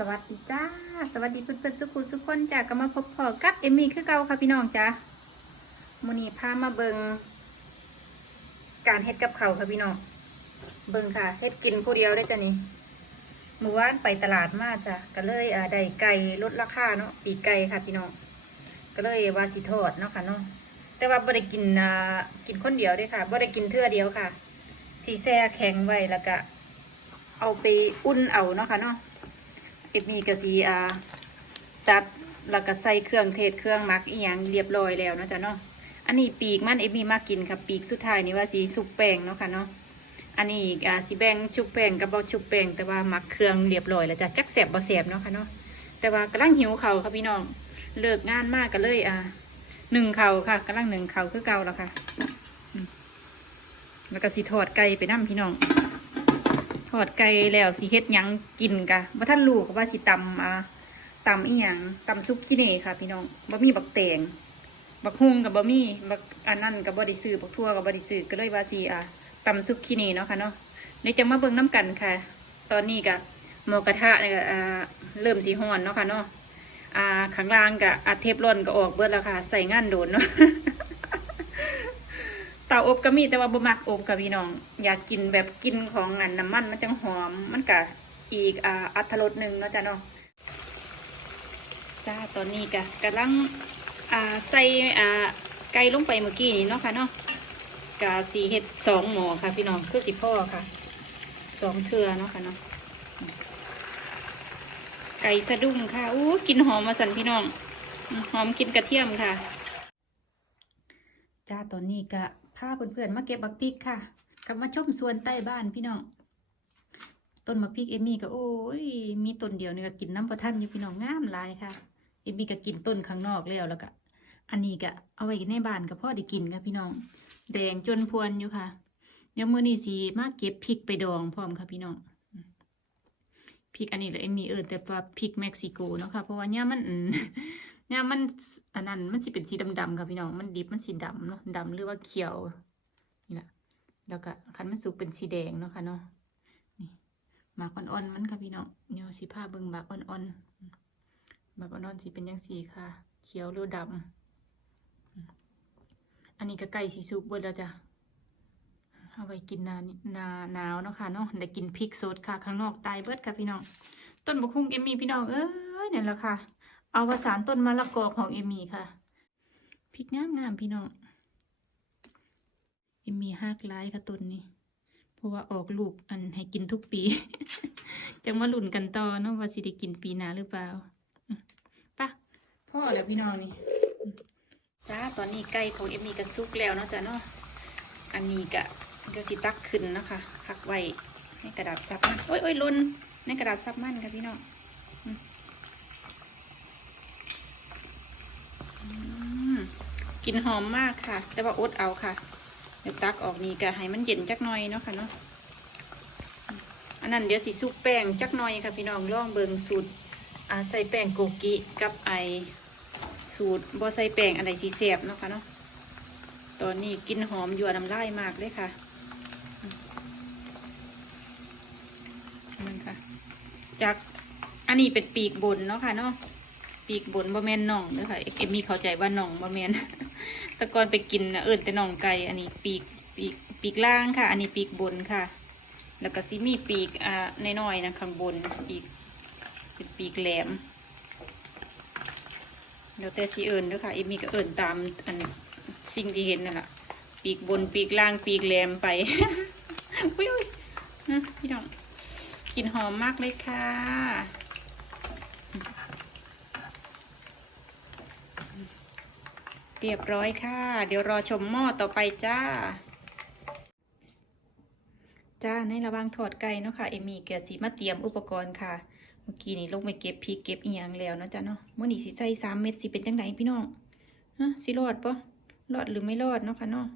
สวัสดีจ้า สวัสดีเพื่อนๆสุขุสุขคนจ้าก็มาพบพอกับเอมมี่คือเก่าค่ะพี่น้องจ้ามื้อนี้พามาเบิงการเฮ็ดกับเขาค่ะพี่น้อง เบิงค่ะเฮ็ดกินผู้เดียวได้จ้ะนี่เมื่อวานไปตลาดมาจ้ะก็เลยอได้ไก่ลดราคาเนาะปีไก่ค่ะพี่น้องก็เลยวาสิทอดเนาะค่ะเนาะแต่ว่าบ่ได้กินอ่ากินคนเดียวด้ค่ะบ่ได้กินเทื่อเดียวค่ะ สีแซ่แข็งไว้แล้วก็ เอาไปอุ่นเอาเนาะค่ะเนาะ เอ็ดมีกะสีอ่าตัดแล้วก็ใส่เครื่องเทศเครื่องมักอีหยังเรียบร้อยแล้วนะจ๊ะเนาะอันนี้ปีกมันเอ็ดมีมากินค่ะปีกสุดท้ายนี่ว่าสีสุกแป้งเนาะค่ะเนาะอันนี้อ่าสีแบ่งชุบแป้งกับบ่ชุบแป้งแต่ว่ามักเครื่องเรียบร้อยแล้วจ้ะจักแสบบ่แสบเนาะค่ะเนาะแต่ว่ากำลังหิวเขาค่ะพี่น้องเลิกงานมากก็เลยอ่าหนึ่งเขาค่ะกำลังหนึ่งเขาคือเก่าแล้วค่ะแล้วก็สีทอดไก่ไปนั่พี่น้อง อดไก่แล้วสิเฮ็ดยังกินกะว่าท่านลูกว่าสิตำอ่าตำอีหยังตำซุปกินเน่ค่ะ พี่น้องบะมี่บักแตงบักฮุงกับบะมี่บักอันนั้นกับบะดิซื้อบักทั่วกับบะดิซื้อก็เลยว่าสิอ่าตำซุปกินเน่เนาะค่ะเนาะในจังมาเบิ่งน้ำกันค่ะ ตอนนี้กะหมอกระทะเนี่ยก็อ่าเริ่มสีห้อนเนาะค่ะเนาะอ่าข้างล่างกะอัดเทปร่อนก็ออกเบิดแล้วค่ะ ใส่งานโดนเนาะ เตาอบก็มีแต่ว่าบ่มักอบกับพี่น้อง อยากกินแบบกินของอันน้ำมันมันจังหอม มันก็อีกอ่าอัตรสหนึ่งเนาะจ้ะเนาะจ้าตอนนี้ก็กำลังอ่าใส่อ่าไก่ลงไปเมื่อกี้นี่เนาะค่ะเนาะกะสีเห็ดสองหมอค่ะ พี่น้องคือสิพ่อค่ะสองเทือเนาะค่ะเนาะไก่สะดุ้งค่ะอู้กินหอมมาสันพี่น้องหอมกินกระเทียมค่ะ จ้าตอนนี้ก็ พาเพื่อนๆมาเก็บบักพริกค่ะกลับมาชมสวนใต้บ้านพี่น้องต้นบักพริกเอมี่ก็โอ้ยมีต้นเดียวนี่ก็กินน้ำประทันอยู่พี่น้องงามลายค่ะเอมี่ก็กินต้นข้างนอกแล้วแล้วก็อันนี้ก็เอาไว้ในบ้านก็พอได้กินค่ะพี่น้อง แดงจนพวนอยู่ค่ะเดี๋ยวมื้อนี้สิมาเก็บพริกไปดองพร้อมค่ะพี่น้องพริกอันนี้แหละเอมี่เออแต่ว่าพริกเม็กซิโกเนาะค่ะเพราะว่าเนี่ยมันอ เนี่ยมันอันนั้นมันสิเป็นสีดำๆค่ะพี่น้องมันดิบมันสีดำเนาะดำหรือว่าเขียวนี่แหละแล้วก็คันมันสุกเป็นสีแดงเนาะค่ะเนาะนี่หมากอ่อนๆมันค่ะพี่น้องเนี่ยสีผ้าเบิ่งหมากอ่อนๆหมากอ่อนๆสีเป็นยังสีค่ะ เขียวหรือดำอันนี้ก็ใกล้สีสุกเบิดแล้วจ้ะเอาไว้กินนาหนาหนาวเนาะค่ะเนาะได้กินพริกสดค่ะข้างนอกตายเบิดค่ะพี่น้อง ต้นบกคุ้งเอมมีพี่น้องเอ้ยเนี่ยแหละค่ะ อาวสานต้นมะละกอของเอมี่ค่ะพริกงามงามๆพี่น้องเอมี่หักหลายค่ะต้นนี้ เพราะว่าออกลูกอันให้กินทุกปี จังมาลุ้นกันต่อเนาะว่าสิได้กินปีหน้าหรือเปล่าอืมไป่ะพ่อแล้วพี่น้องนี่อืมจ้าตอนนี้ไก่ของเอมี่ก็สุกแล้วเนาะจ้ะเนาะอันนี้ก็เดี๋ยวสิตักขึ้นเนาะคะพักไว้ให้กระดาษซับมันโอ้ยโอ้ยหลุนในกระดาษซับมันค่ะพี่น้อง อืม กินหอมมากค่ะ แต่ว่าอดเอาค่ะเดี๋ยวตักออกนี่ก็ให้มันเย็นจักหน่อยเนาะค่ะเนาะอันนั้นเดี๋ยวสิซุปแป้งจักหน่อยค่ะพี่น้องลองเบิงสูตรใส่แป้งโกกิกับไอสูตรบ่ใส่แป้งอันไหนสีแสบเนาะค่ะเนาะตอนนี้กินหอมยั่วน้ำลายมากเลยค่ะมันค่ะจากอันนี้เป็นปีกบนเนาะค่ะเนาะ ปีกบนบะแมนน่องเด้อค่ะเอ็มมี่เข้าใจว่าน่องบะแมนต่ก่อนไปกินนะเอิญแต่น่องไก่อันนี้ปีกปีกปีกล่างค่ะ อันนี้ปีกบนค่ะ แล้วก็ซิมีปีกอ่าน้อยๆนะข้างบนปีกเป็นปีกแหลมแล้วแต่สีเอิญเด้อค่ะเอ็มมี่ก็เอิญตามอันสิ่งที่เห็นนั่นแหละปีกบนปีกล่างปีกแหลมไปอุ้ยอุ้ยพี่น้องกลินหอมมากเลยค่ะ รียบร้อยค่ะ เดี๋ยวรอชมหม้อต่อไปจ้า จ้าในระว่างทอดไก่เนาะค่ะ เอมี่แกสีมาเตรียมอุปกรณ์ค่ะ เมื่อกี้นี่ลงไปเก็บพริกเก็บอีหยังแล้วเนาะจ้าเนาะมื่อนี้สิใส่สามเม็ดสิเป็นจังไงพี่น้องฮะสิรอดปะรอดหรือไม่รอดเนาะค่ะเนาะ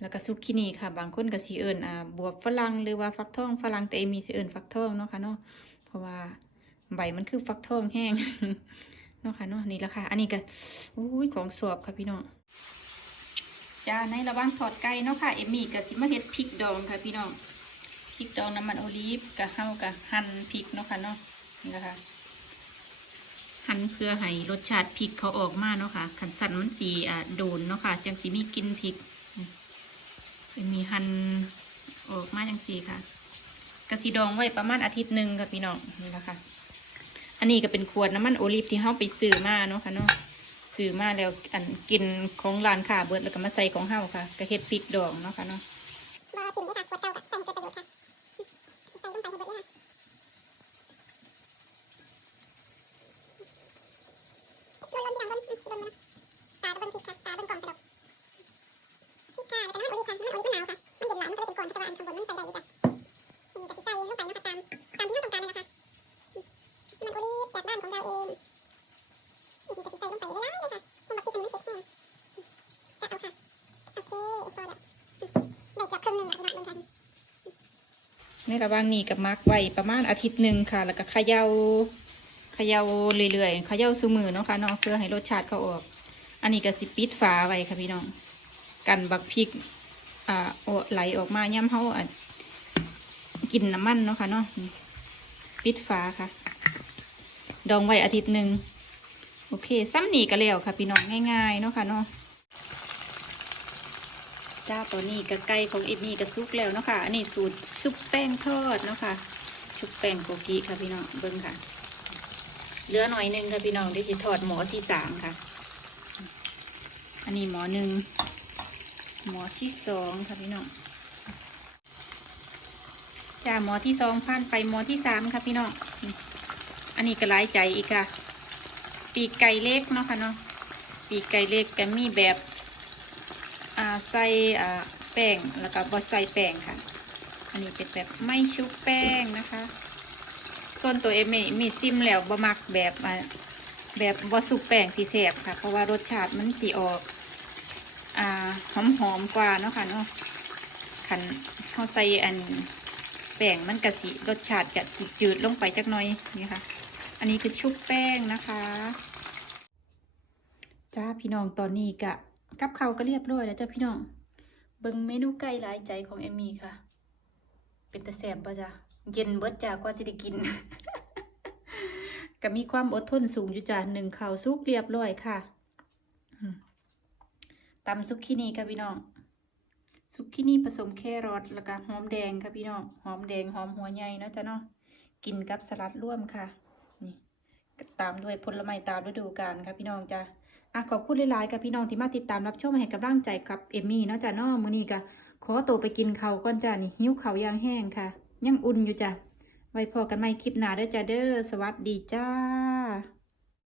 แล้วก็ซุกินี่ค่ะ บางคนก็สีเอิญอ่าบวบฝรั่งหรือว่าฟักทองฝรั่งแต่เอมี่สิเอิญฟักทองเนาะค่ะเนาะเพราะว่าใบมันคือฟักทองแห้ง เนาะค่ะเนาะนี่แหละค่ะ อันนี้ก็อุ้ยของสวบค่ะพี่น้องจ้าในระหว่างทอดไก่เนาะค่ะเอมมี่กับสิมาเฮ็ดพริกดองค่ะพี่น้องพริกดองน้ำมันโอลีฟกับเฮากับหั่นพริกเนาะค่ะเนาะนี่นะคะหั่นเพื่อให้รสชาติพริกเขาออกมาเนาะค่ะขันสันมันสีอ่าโดนเนาะค่ะจังสีมีกินพริกเอมมีหั่นออกมาจังสีค่ะกระสีดองไว้ประมาณอาทิตย์หนึ่งค่ะพี่น้องนี่แหละค่ะ อันนี้ก็เป็นขวดน้ำมันโอลิฟที่เขาไปซื้อมาเนาะค่ะเนาะซื้อมาแล้วอันกินของร้านค้าเบิดแล้วก็มาใส่ของเฮาค่ะกระเฮ็ดพริกดองเนาะค่ะเนาะ ในระหว่างนี้กับมักไว้ประมาณอาทิตย์หนึ่งค่ะ แล้วก็เขย่าเขย่าเรื่อยๆเขย่าสูมือเนาะค่ะน้องเพื่อให้รสชาติเขาออก อันนี้ก็สิปิดฝาไว้ค่ะพี่น้อง กันบักพริก อ่าโอไหลออกมาย่ำเขาอะกินน้ำมันเนาะค่ะเนาะปิดฝาค่ะ ดองไว้อาทิตย์หนึ่งโอเคซ้ำหนี่ก็แล้วค่ะ พี่น้องง่ายๆเนาะค่ะเนาะ จ้าตัวนี้ก็ไก่ของเอมี่ก็ซุกแล้วเนาะค่ะอันนี้สูตรซุปแป้งทอดเนาะค่ะชุบแป้งโกกิค่ะพี่น้องเบิ้งค่ะเหลือหน่อยหนึงค่ะพี่น้องเดี๋ยวจะทอดหมอที่สามค่ะ อันนี้หมอหนึ่งหมอที่สองค่ะพี่น้องจ้าหมอที่สองผ่านไปหมอที่สามค่ะพี่น้องอันนี้ก็หลายใจอีกค่ะ ปีกไก่เล็กเนาะค่ะเนาะปีกไก่เล็กก็มีแบบ ใส่แป้งแล้วก็บอใส่แป้งค่ะ อันนี้เป็นแบบไม่ชุบแป้งนะคะ ส่วนตัวเอมมี่มีซิมแล้วบะมักแบบแบบบอสุกแป้งสีแสบค่ะ เพราะว่ารสชาติมันสีออกอ่าหอมหอมๆกว่าเนาะค่ะเนาะขันเขาใส่อันแป้งมันกะสิรสชาติจะจืดลงไปจักหน่อยนี่ค่ะ อันนี้คือชุบแป้งนะคะ จ้าพี่น้องตอนนี้กะ กับเขาก็เรียบร้อยแล้วจ้าพี่น้อง เบิ่งเมนูไก่หลายใจของเอมี่ค่ะ เป็นตะแสบปะจ้ะเย็นเบิดจากกว่าจะได้กินก็มีความอดทนสูงอยู่จ้ะหนึ่งข่าวสุกเรียบร้อยค่ะอืมตำซุกขี้นี่ค่ะพี่น้องซุกขี้นี่ผสมแครอทแล้วก็หอมแดงค่ะพี่น้องหอมแดงหอมหัวใหญ่เนาะจ้ะเนาะกินกับสลัดร่วมค่ะ นี่ตามด้วยผลไม้ตามฤดูกาลค่ะพี่น้องจ้ะ อะขอบคุณหลายๆกับพี่น้องที่มาติดตามรับชมให้กำลังใจกับเอมมี่เนาะจ้ะเนาะมื้อนี้ก็ขอตัวไปกินเขาก่อนจ้ะนี่หิวเขายางแห้งค่ะ ยังอุ่นอยู่จ้ะไว้พอกันใหม่คลิปหน้าเด้อจ้ะเด้อสวัสดีจ้า